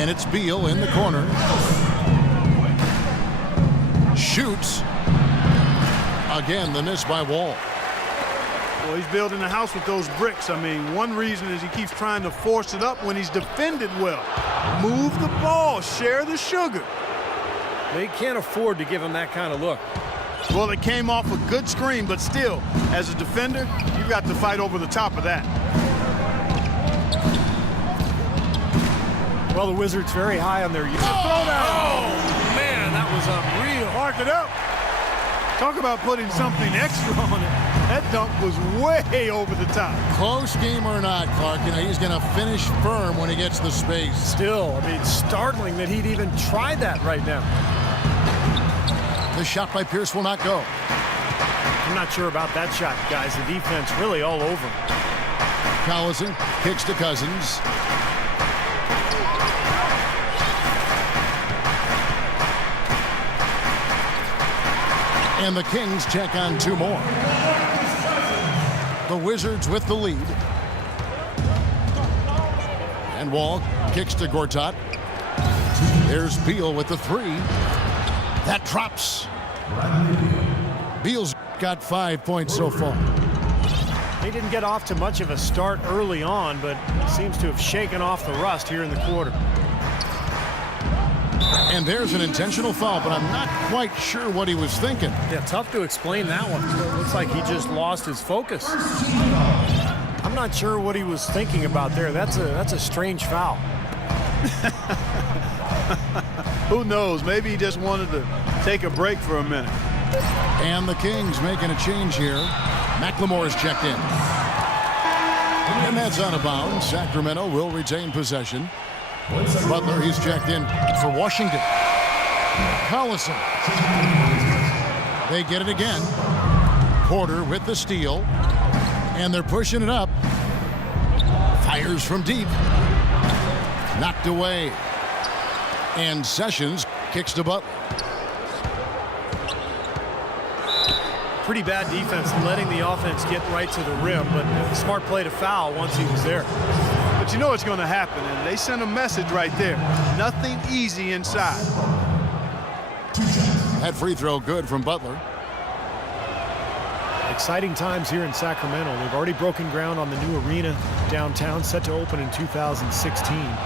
And it's Beal in the corner. Shoots. Again, the miss by Wall. Well, he's building a house with those bricks. I mean, one reason is he keeps trying to force it up when he's defended well. Move the ball, share the sugar. They can't afford to give him that kind of look. Well, it came off a good screen, but still, as a defender, you've got to fight over the top of that. Well, the Wizards very high on their use. Oh, man, that was unreal. Mark it up. Talk about putting something extra on it. That dunk was way over the top. Close game or not, Clark, you know, he's going to finish firm when he gets the space. Still, I mean, startling that he'd even try that right now. The shot by Pierce will not go. I'm not sure about that shot, guys. The defense really all over. Collison kicks to Cousins. And the Kings check on two more. The Wizards with the lead. And Wall kicks to Gortat. There's Beal with the three. That drops. Beal's got 5 points so far. They didn't get off to much of a start early on, but seems to have shaken off the rust here in the quarter. And there's an intentional foul, but I'm not quite sure what he was thinking. Yeah, tough to explain that one. It looks like he just lost his focus. I'm not sure what he was thinking about there. That's a strange foul. Who knows? Maybe he just wanted to take a break for a minute. And the Kings making a change here. McLemore's checked in. And that's out of bounds. Sacramento will retain possession. Butler, he's checked in for Washington. Collison. They get it again. Porter with the steal. And they're pushing it up. Fires from deep. Knocked away. And Sessions kicks to Butler. Pretty bad defense letting the offense get right to the rim, but a smart play to foul once he was there. But you know what's going to happen, and they sent a message right there. Nothing easy inside. That free throw good from Butler. Exciting times here in Sacramento. They've already broken ground on the new arena downtown, set to open in 2016.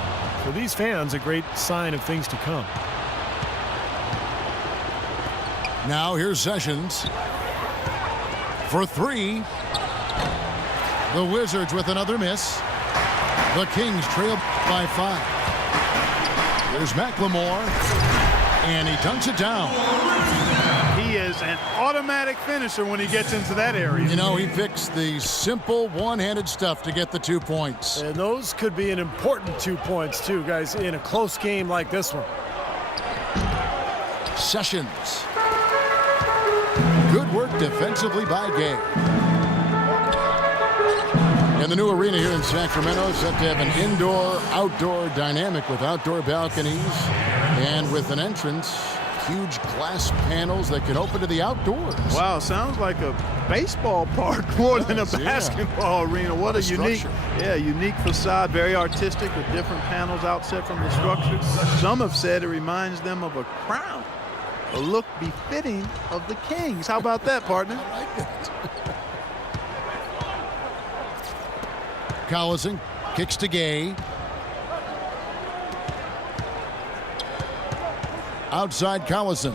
For these fans, a great sign of things to come. Now here's Sessions for three. The Wizards with another miss. The Kings trail by 5. Here's McLemore, and he dunks it down. He is an automatic finisher when he gets into that area. You know, he picks the simple one-handed stuff to get the 2 points. And those could be an important 2 points, too, guys, in a close game like this one. Sessions. Good work defensively by Gay. And the new arena here in Sacramento is set to have an indoor-outdoor dynamic with outdoor balconies and with an entrance, huge glass panels that can open to the outdoors. Wow, sounds like a baseball park more than a basketball arena. What a unique facade, very artistic with different panels outset from the structure. Some have said it reminds them of a crown, a look befitting of the Kings. How about that, partner? I like it. Collison kicks to Gay. Outside Collison.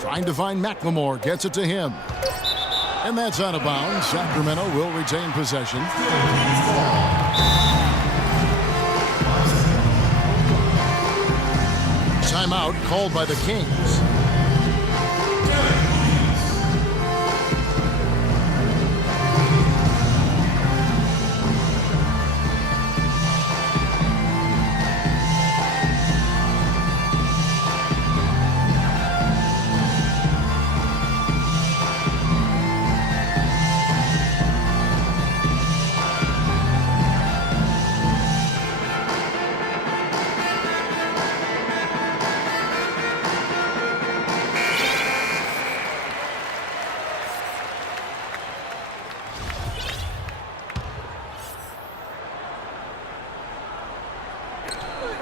Trying to find McLemore. Gets it to him. And that's out of bounds. Sacramento will retain possession. Timeout called by the Kings.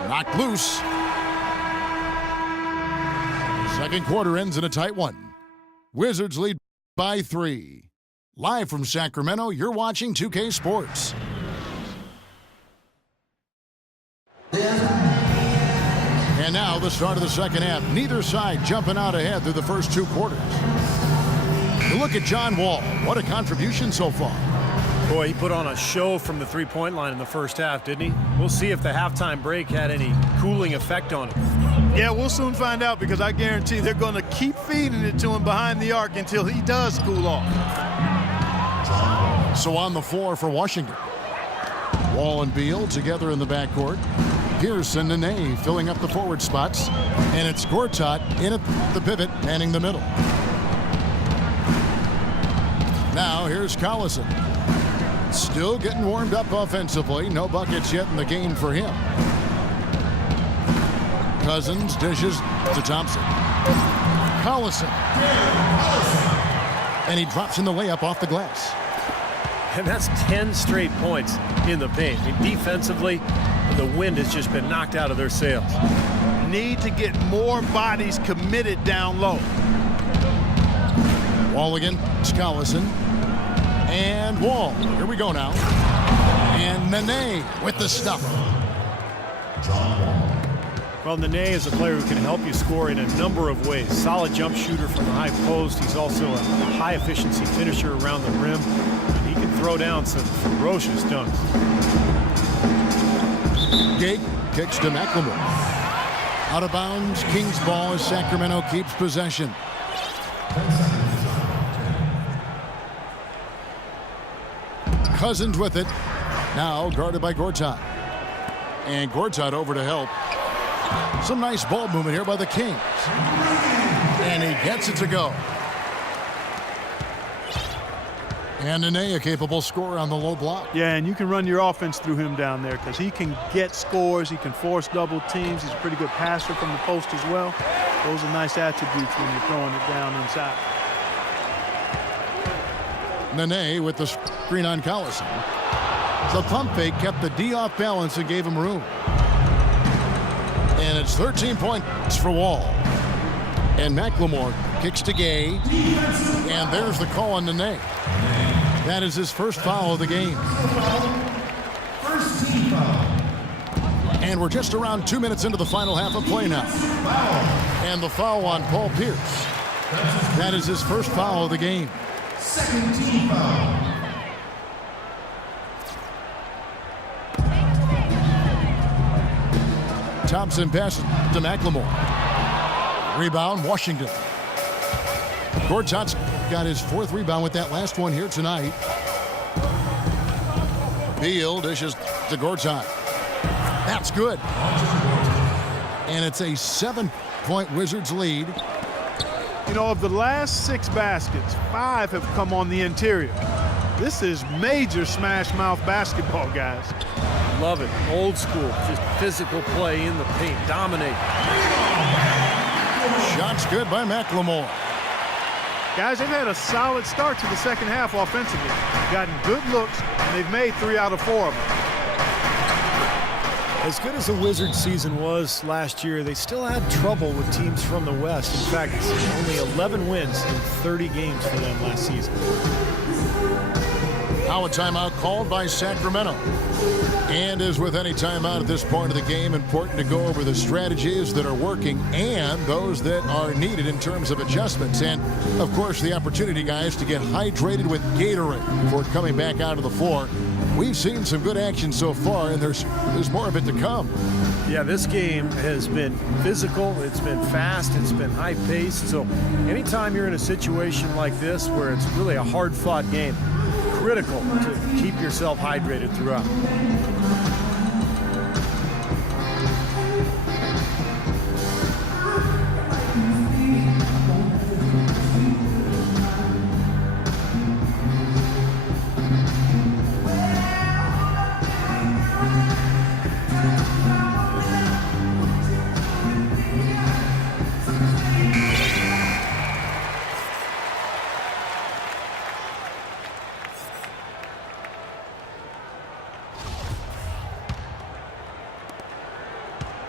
Knocked loose. Second quarter ends in a tight one. Wizards lead by 3. Live from Sacramento, you're watching 2K Sports. And now the start of the second half. Neither side jumping out ahead through the first 2 quarters. Look at John Wall. What a contribution so far. Boy, he put on a show from the three-point line in the first half, didn't he? We'll see if the halftime break had any cooling effect on him. Yeah, we'll soon find out, because I guarantee they're going to keep feeding it to him behind the arc until he does cool off. So on the floor for Washington. Wall and Beal together in the backcourt. Pierce and Nene filling up the forward spots. And it's Gortat in at the pivot, manning the middle. Now here's Collison. Still getting warmed up offensively. No buckets yet in the game for him. Cousins dishes to Thompson. Collison. And he drops in the layup off the glass. And that's 10 straight points in the paint. I mean, defensively, the wind has just been knocked out of their sails. Need to get more bodies committed down low. Wall again. It's Collison. And Wall. Here we go now. And Nene with the stuff. Well, Nene is a player who can help you score in a number of ways. Solid jump shooter from the high post. He's also a high-efficiency finisher around the rim. And he can throw down some ferocious dunks. Gate kicks to McLemore. Out of bounds. Kings ball as Sacramento keeps possession. Cousins with it. Now guarded by Gortat. And Gortat over to help. Some nice ball movement here by the Kings. And he gets it to go. And Nene, a capable scorer on the low block. Yeah, and you can run your offense through him down there, because he can get scores. He can force double teams. He's a pretty good passer from the post as well. Those are nice attributes when you're throwing it down inside. Nene with the screen on Collison. The pump fake kept the D off balance and gave him room. And it's 13 points for Wall. And McLemore kicks to Gay. And there's the call on Nene. That is his first foul of the game. First team foul. And we're just around 2 minutes into the final half of play now. And the foul on Paul Pierce. That is his first foul of the game. Second team foul. Thompson passes to McLemore. Rebound, Washington. Gortat's got his 4th rebound with that last one here tonight. Beal dishes to Gortat. That's good. And it's a 7-point Wizards lead. You know, of the last 6 baskets, 5 have come on the interior. This is major smash mouth basketball, guys. Love it. Old school. Just physical play in the paint. Dominate. Shots good by McLemore. Guys, they've had a solid start to the second half offensively. Gotten good looks, and they've made 3 out of 4 of them. As good as the Wizards season was last year, they still had trouble with teams from the West. In fact, only 11 wins in 30 games for them last season. Now a timeout called by Sacramento. And as with any timeout at this point of the game, important to go over the strategies that are working and those that are needed in terms of adjustments. And, of course, the opportunity, guys, to get hydrated with Gatorade before coming back out of the floor. We've seen some good action so far, and there's more of it to come. Yeah, this game has been physical, it's been fast, it's been high-paced. So anytime you're in a situation like this where it's really a hard-fought game, critical to keep yourself hydrated throughout.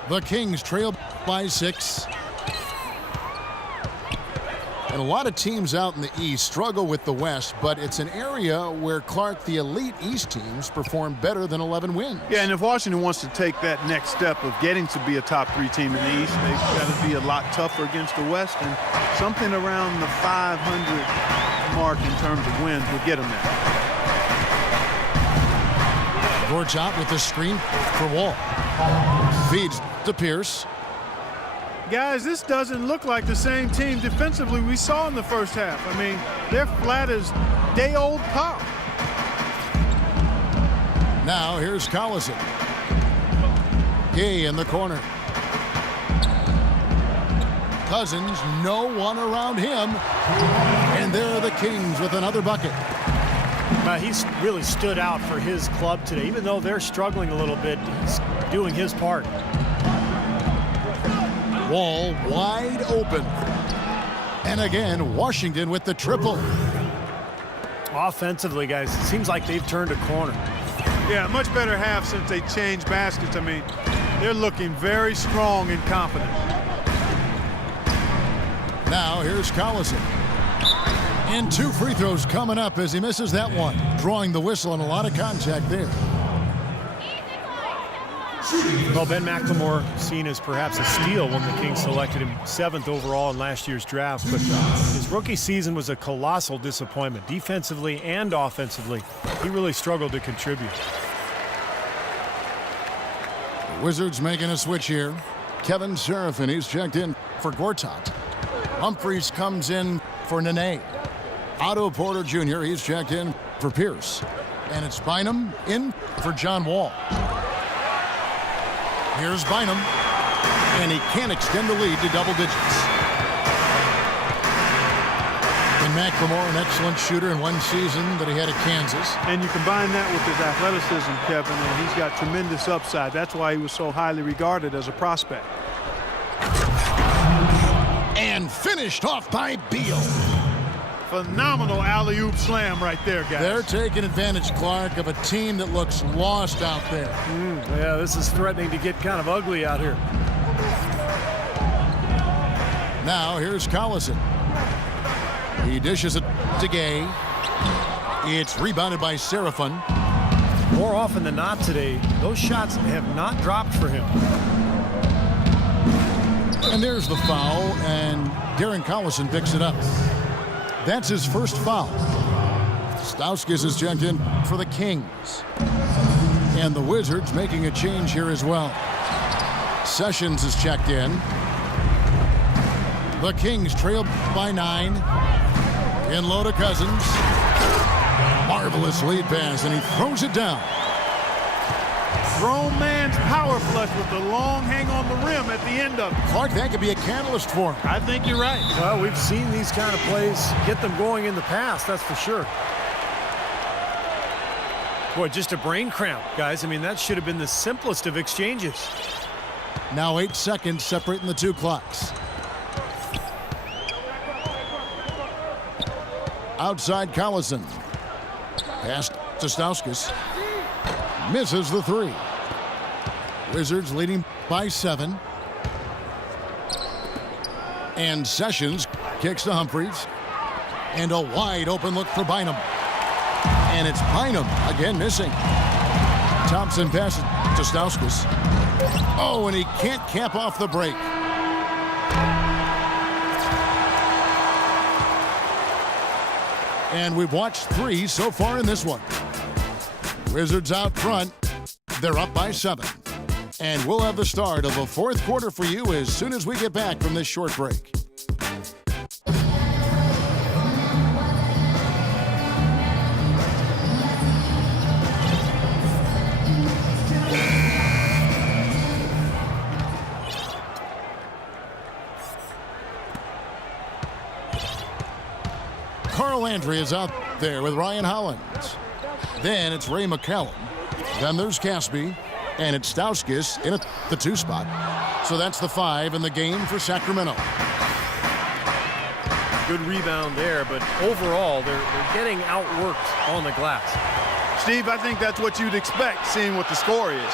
The Kings trail by 6. And a lot of teams out in the East struggle with the West, but it's an area where, Clark, the elite East teams perform better than 11 wins. Yeah, and if Washington wants to take that next step of getting to be a top 3 team in the East, they've got to be a lot tougher against the West, and something around the 500 mark in terms of wins will get them there. Gorchot with the screen for Wall. Feeds to Pierce. Guys, this doesn't look like the same team defensively we saw in the first half. I mean, they're flat as day-old pop. Now here's Collison. Gay in the corner. Cousins, no one around him. And there are the Kings with another bucket. He's really stood out for his club today. Even though they're struggling a little bit, he's doing his part. Wall wide open. And again, Washington with the triple. Offensively, guys, it seems like they've turned a corner. Yeah, much better half since they changed baskets. I mean, they're looking very strong and confident. Now here's Collison. And 2 free throws coming up as he misses that one. Drawing the whistle and a lot of contact there. Well, Ben McLemore seen as perhaps a steal when the Kings selected him 7th overall in last year's draft, but his rookie season was a colossal disappointment. Defensively and offensively, he really struggled to contribute. The Wizards making a switch here. Kevin Serafin, he's checked in for Gortat. Humphries comes in for Nene. Otto Porter Jr., he's checked in for Pierce. And it's Bynum in for John Wall. Here's Bynum, and he can't extend the lead to double digits. And McLemore, an excellent shooter in one season that he had at Kansas. And you combine that with his athleticism, Kevin, and he's got tremendous upside. That's why he was so highly regarded as a prospect. And finished off by Beal. Phenomenal alley-oop slam right there, guys. They're taking advantage, Clark, of a team that looks lost out there. Yeah, this is threatening to get kind of ugly out here. Now here's Collison. He dishes it to Gay. It's rebounded by Serafin. More often than not today, those shots have not dropped for him. And there's the foul, and Darren Collison picks it up. That's his first foul. Stauskas is checked in for the Kings. And the Wizards making a change here as well. Sessions is checked in. The Kings trail by 9. In low to Cousins. Marvelous lead pass, and he throws it down. Grown man's power flush with the long hang on the rim at the end of it. Clark, that could be a catalyst for him. I think you're right. Well, we've seen these kind of plays get them going in the past, that's for sure. Boy, just a brain cramp, guys. I mean, that should have been the simplest of exchanges. Now 8 seconds separating the 2 clocks. Outside Collison. Pass to Stauskas. Misses the 3. Wizards leading by 7. And Sessions kicks to Humphries. And a wide open look for Bynum. And it's Bynum again missing. Thompson passes to Stauskas. Oh, and he can't cap off the break. And we've watched 3 so far in this one. Wizards out front. They're up by 7. And we'll have the start of a 4th quarter for you as soon as we get back from this short break. Carl Landry is out there with Ryan Hollins. Then it's Ray McCallum. Then there's Caspi. And it's Stauskas in the 2 spot. So that's the 5 in the game for Sacramento. Good rebound there, but overall, they're getting outworked on the glass. Steve, I think that's what you'd expect, seeing what the score is.